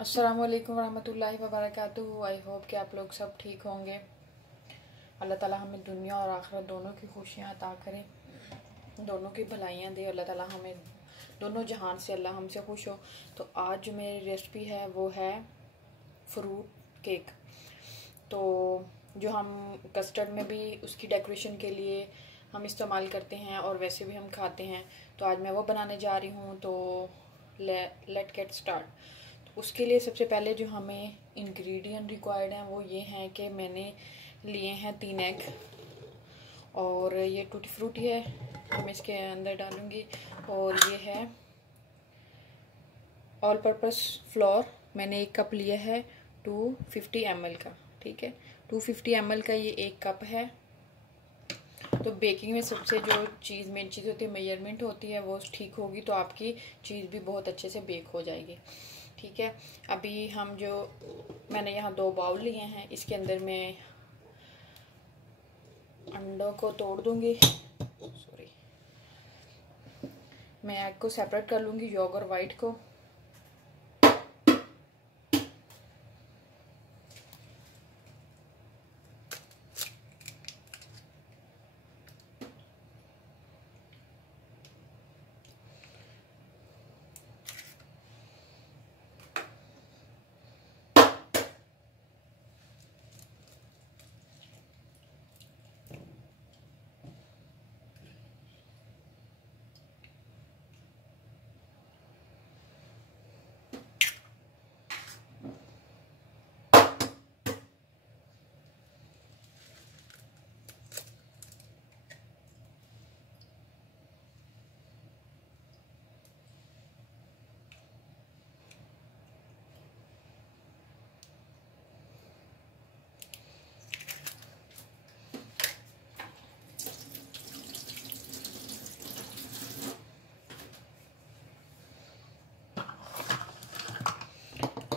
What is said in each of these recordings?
अस्सलामुअलैकुम वरहमतुल्लाहि वबरकातुहू। I hope कि आप लोग सब ठीक होंगे। अल्लाह ताला हमें दुनिया और आखिरत दोनों की खुशियाँ अता करें, दोनों की भलाइयाँ दे। अल्लाह ताला हमें दोनों जहान से अल्लाह हमसे खुश हो। तो आज जो मेरी रेसिपी है वो है फ्रूट केक। तो जो हम कस्टर्ड में भी उसकी डेकोरेशन के लिए हम इस्तेमाल करते हैं और वैसे भी हम खाते हैं, तो आज मैं वो बनाने जा रही हूँ। तो लेट गेट स्टार्ट। उसके लिए सबसे पहले जो हमें इंग्रेडिएंट रिक्वायर्ड हैं वो ये हैं कि मैंने लिए हैं 3 एग और ये टूटी फ्रूटी है, मैं इसके अंदर डालूँगी। और ये है ऑल पर्पस फ्लोर, मैंने 1 कप लिया है 250 ml का। ठीक है, 250 ml का ये 1 कप है। तो बेकिंग में सबसे जो चीज़ मेन चीज़ होती है, मेजरमेंट होती है, वो ठीक होगी तो आपकी चीज़ भी बहुत अच्छे से बेक हो जाएगी। ठीक है, अभी हम जो मैंने यहाँ 2 बाउल लिए हैं, इसके अंदर मैं अंडों को तोड़ दूँगी। सॉरी, मैं एग को सेपरेट कर लूँगी, यॉक और वाइट को।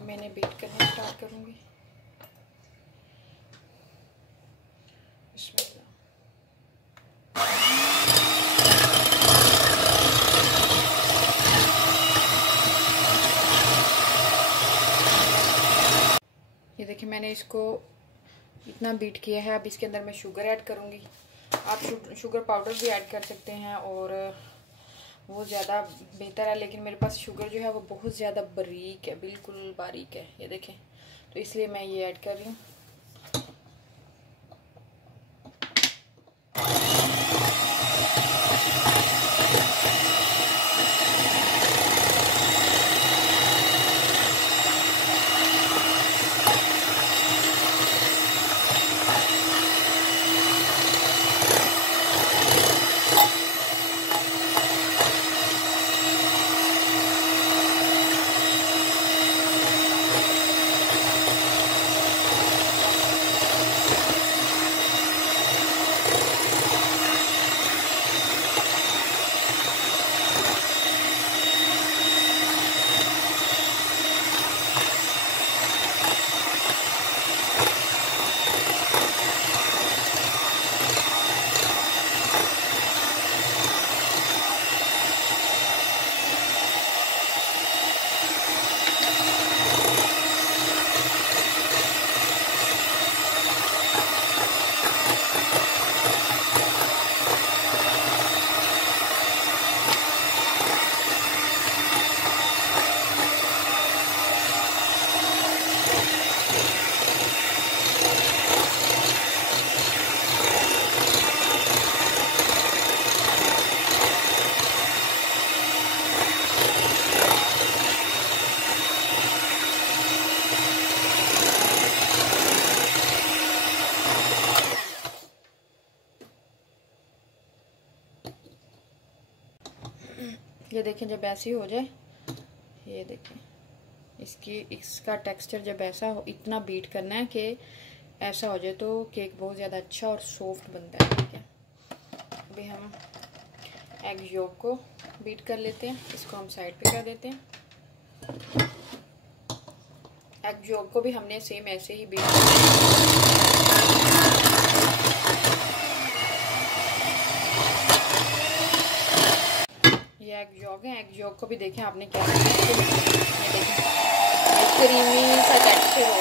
मैंने बीट करना स्टार्ट करूँगी। ये देखिए, मैंने इसको इतना बीट किया है। अब इसके अंदर मैं शुगर ऐड करूँगी। आप शुगर पाउडर भी ऐड कर सकते हैं और वो ज़्यादा बेहतर है, लेकिन मेरे पास शुगर जो है वो बहुत ज़्यादा बारीक है, बिल्कुल बारीक है, ये देखें। तो इसलिए मैं ये ऐड कर रही हूँ। ये देखें, जब ऐसी हो जाए, ये देखें, इसका टेक्सचर जब ऐसा हो, इतना बीट करना है कि ऐसा हो जाए तो केक बहुत ज़्यादा अच्छा और सॉफ्ट बनता है। ठीक है, अभी हम एग योक को बीट कर लेते हैं, इसको हम साइड पे कर देते हैं। एग योक को भी हमने सेम ऐसे ही बीट एग यॉक है, एग यॉक को भी देखें आपने क्या ये देखें क्रीमी सा टेक्सचर हो।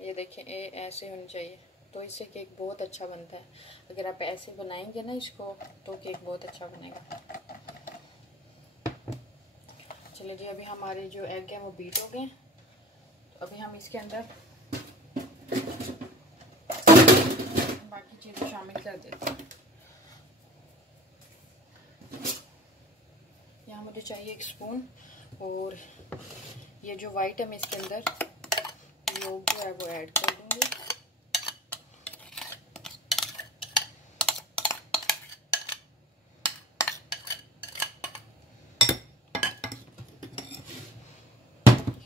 ये देखें ये ऐसे होनी चाहिए, तो इससे केक बहुत अच्छा बनता है। अगर आप ऐसे बनाएंगे ना इसको तो केक बहुत अच्छा बनेगा। चलिए जी, अभी हमारे जो एग हैं वो बीट हो गए। तो अभी हम इसके अंदर बाकी चीज़ें शामिल कर देते हैं। यहाँ मुझे चाहिए 1 स्पून, और ये जो वाइट है मैं इसके अंदर योग जो है वो ऐड कर दूँगी।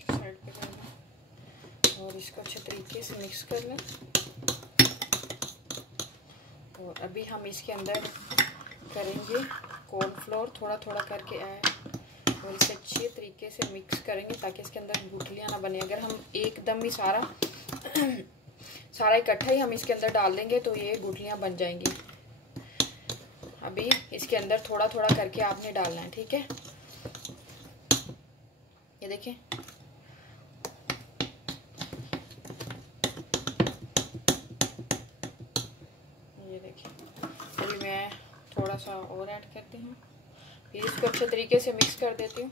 साइड पे कर लें और इसको अच्छे तरीके से मिक्स कर लें। और अभी हम इसके अंदर करेंगे कॉर्नफ्लोर, थोड़ा थोड़ा करके ऐड, और इसे अच्छे तरीके से मिक्स करेंगे ताकि इसके अंदर गुठलियाँ ना बने। अगर हम एकदम ही सारा इकट्ठा ही हम इसके अंदर डाल देंगे तो ये गुठलियाँ बन जाएंगी। अभी इसके अंदर थोड़ा थोड़ा करके आपने डालना है, ठीक है। ये देखें ये देखिए, अभी मैं थोड़ा सा और ऐड करती हूँ, फिर इसको अच्छे तरीके से मिक्स कर देती हूँ।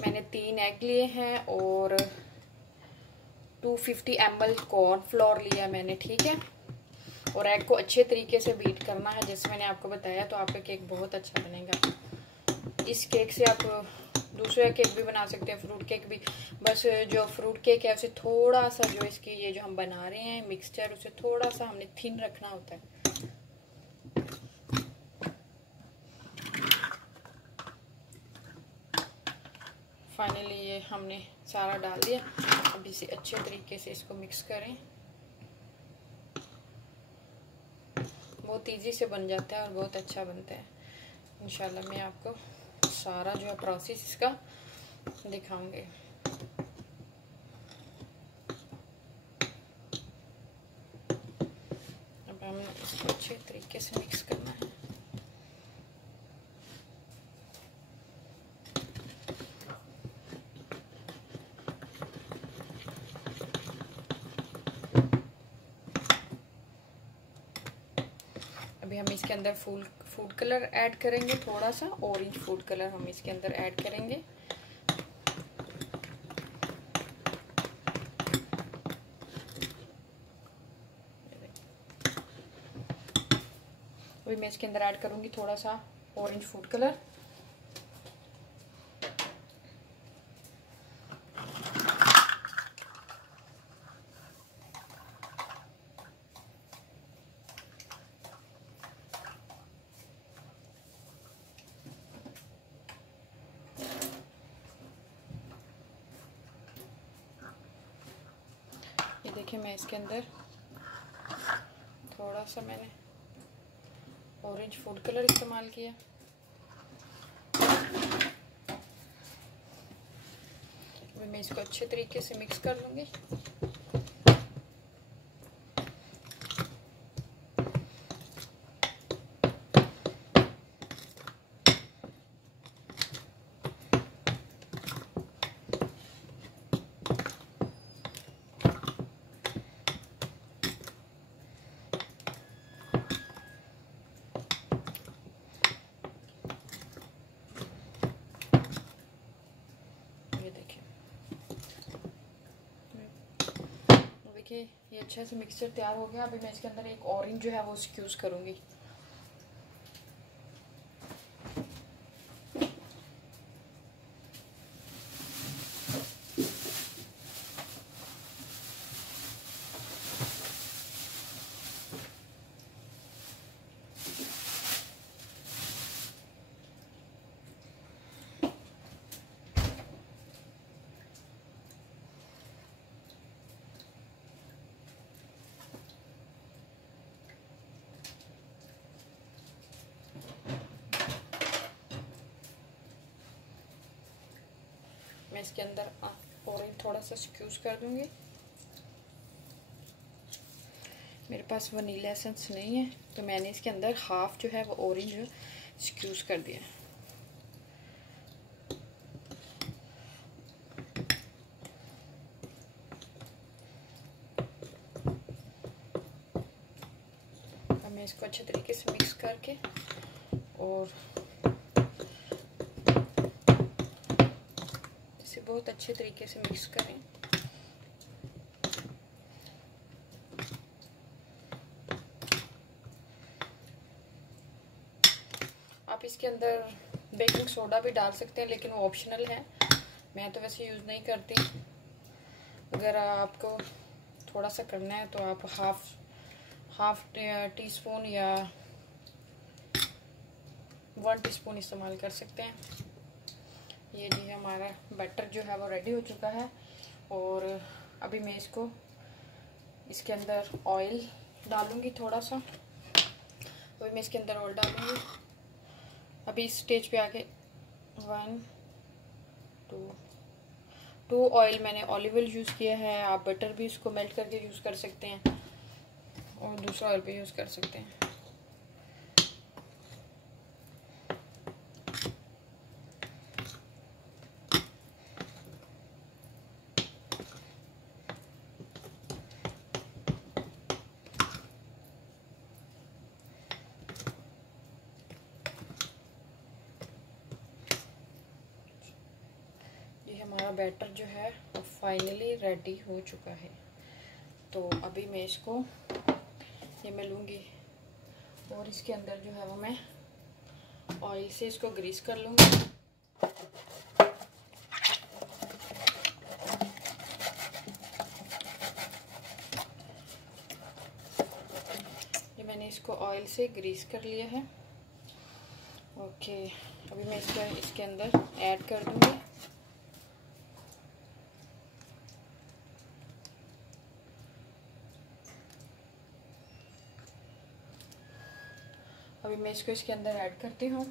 मैंने 3 एग लिए हैं और 250 ml कॉर्नफ्लोर लिया मैंने, ठीक है। और एग को अच्छे तरीके से बीट करना है जैसे मैंने आपको बताया, तो आपका केक बहुत अच्छा बनेगा। इस केक से आप दूसरा केक भी बना सकते हैं, फ्रूट केक भी। बस जो फ्रूट केक है उसे थोड़ा सा, जो इसकी ये जो हम बना रहे हैं मिक्सचर, उसे थोड़ा सा हमने थिन रखना होता है। फाइनली ये हमने सारा डाल दिया। अब इसे अच्छे तरीके से इसको मिक्स करें। बहुत इजी से बन जाता है और बहुत अच्छा बनता है। इंशाल्लाह मैं आपको सारा जो है प्रोसेस इसका दिखाऊंगी। अब हमें इसको अच्छे तरीके से मिक्स करना है। अभी हम इसके अंदर फूड कलर ऐड करेंगे, थोड़ा सा ऑरेंज फूड कलर हम इसके अंदर ऐड करेंगे। अभी मैं इसके अंदर ऐड करूंगी थोड़ा सा ऑरेंज फूड कलर। ये देखिए मैं इसके अंदर थोड़ा सा मैंने ऑरेंज फूड कलर इस्तेमाल किया। अभी मैं इसको अच्छे तरीके से मिक्स कर लूँगी। देखिए ये अच्छे से मिक्सचर तैयार हो गया। अभी मैं इसके अंदर एक ऑरेंज जो है वो यूज़ करूँगी। इसके अंदर ऑरेंज थोड़ा सा स्क्यूज कर दूंगी। मेरे पास वनीला एसेंस नहीं है तो मैंने इसके अंदर हाफ जो है वो ऑरेंज स्क्यूज कर दिया। अब मैं इसको अच्छे तरीके से मिक्स करके और इसे बहुत अच्छे तरीके से मिक्स करें। आप इसके अंदर बेकिंग सोडा भी डाल सकते हैं लेकिन वो ऑप्शनल है, मैं तो वैसे यूज़ नहीं करती। अगर आपको थोड़ा सा करना है तो आप हाफ टी स्पून या 1 टीस्पून इस्तेमाल कर सकते हैं। ये जी हमारा बैटर जो है वो रेडी हो चुका है और अभी मैं इसके अंदर ऑयल डालूंगी थोड़ा सा। अभी मैं इसके अंदर ऑयल डालूंगी। अभी इस स्टेज पे आके 1 2 ऑयल मैंने ऑलिव ऑयल यूज़ किया है। आप बटर भी इसको मेल्ट करके यूज़ कर सकते हैं और दूसरा ऑयल भी यूज़ कर सकते हैं। हमारा बैटर जो है वो फाइनली रेडी हो चुका है। तो अभी मैं इसको ये मैं लूँगी और इसके अंदर जो है वो मैं ऑयल से इसको ग्रीस कर लूँगी। ये मैंने इसको ऑयल से ग्रीस कर लिया है। ओके, अभी मैं इसके अंदर ऐड कर दूँगी। अभी मैं इसको इसके अंदर ऐड करती हूँ।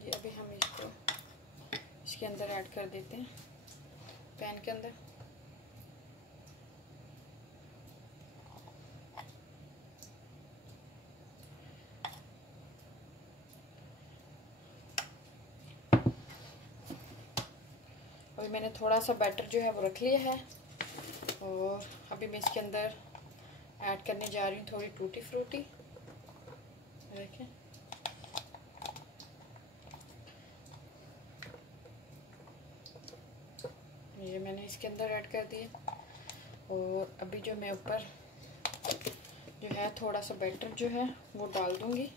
जी अभी हम इसको इसके अंदर ऐड कर देते हैं पैन के अंदर। अभी मैंने थोड़ा सा बैटर जो है वो रख लिया है और अभी मैं इसके अंदर ऐड करने जा रही हूँ थोड़ी टूटी फ्रूटी। देखें, ये मैंने इसके अंदर ऐड कर दिया और अभी जो मैं ऊपर जो है थोड़ा सा बैटर जो है वो डाल दूँगी।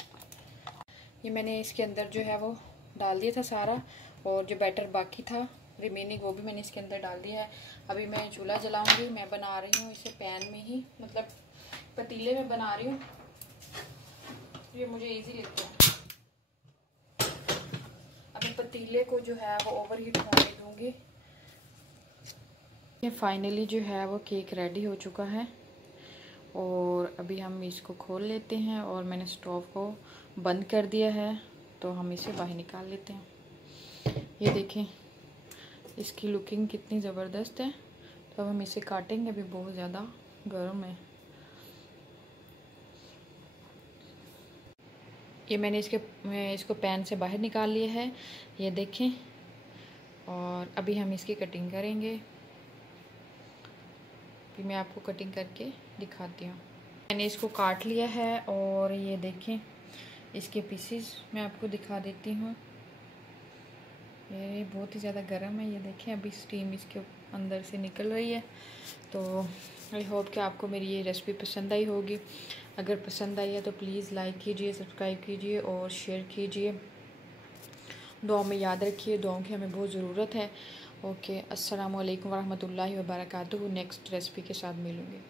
ये मैंने इसके अंदर जो है वो डाल दिया था सारा और जो बैटर बाकी था रिमेनिंग वो भी मैंने इसके अंदर डाल दिया है। अभी मैं चूल्हा जलाऊंगी। मैं बना रही हूँ इसे पैन में ही, मतलब पतीले में बना रही हूँ, ये मुझे इजी लगता है। अभी पतीले को जो है वो ओवर हीट होने दूँगी। ये फाइनली जो है वो केक रेडी हो चुका है और अभी हम इसको खोल लेते हैं और मैंने स्टोव को बंद कर दिया है तो हम इसे बाहर निकाल लेते हैं। ये देखें इसकी लुकिंग कितनी ज़बरदस्त है। तो अब हम इसे काटेंगे, अभी बहुत ज़्यादा गर्म है। ये मैंने इसको पैन से बाहर निकाल लिया है, ये देखें। और अभी हम इसकी कटिंग करेंगे। अभी मैं आपको कटिंग करके दिखाती हूँ। मैंने इसको काट लिया है और ये देखें इसके पीसेस मैं आपको दिखा देती हूँ। ये बहुत ही ज़्यादा गर्म है, ये देखें अभी स्टीम इसके अंदर से निकल रही है। तो आई होप कि आपको मेरी ये रेसिपी पसंद आई होगी। अगर पसंद आई है तो प्लीज़ लाइक कीजिए, सब्सक्राइब कीजिए और शेयर कीजिए। दुआ में याद रखिए, दुआओं की हमें बहुत ज़रूरत है। ओके, अस्सलामु अलैकुम वरहमतुल्लाहि वबरकातुहू। नेक्स्ट रेसिपी के साथ मिलूँगी।